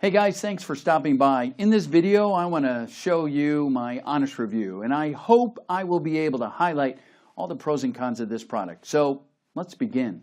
Hey guys, thanks for stopping by. In this video, I want to show you my honest review, and I hope I will be able to highlight all the pros and cons of this product. So let's begin.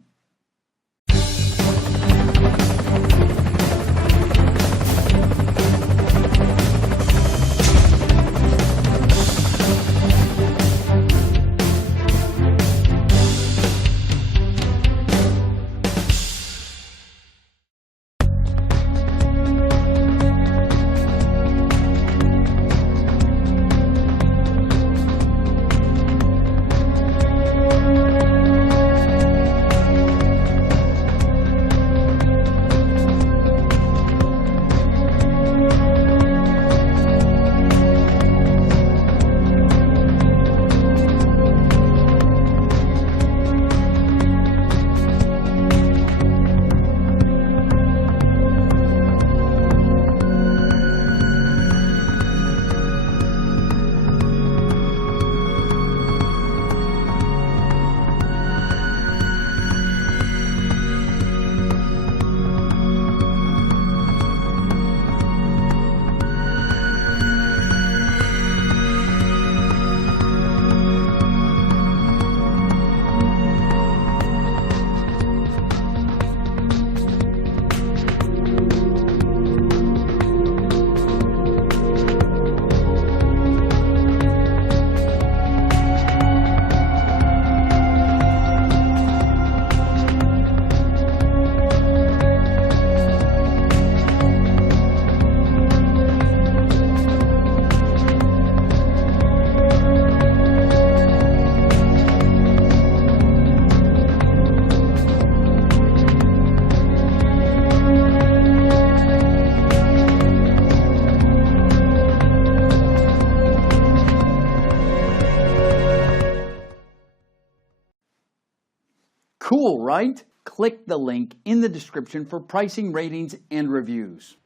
Cool, right? Click the link in the description for pricing, ratings, and reviews.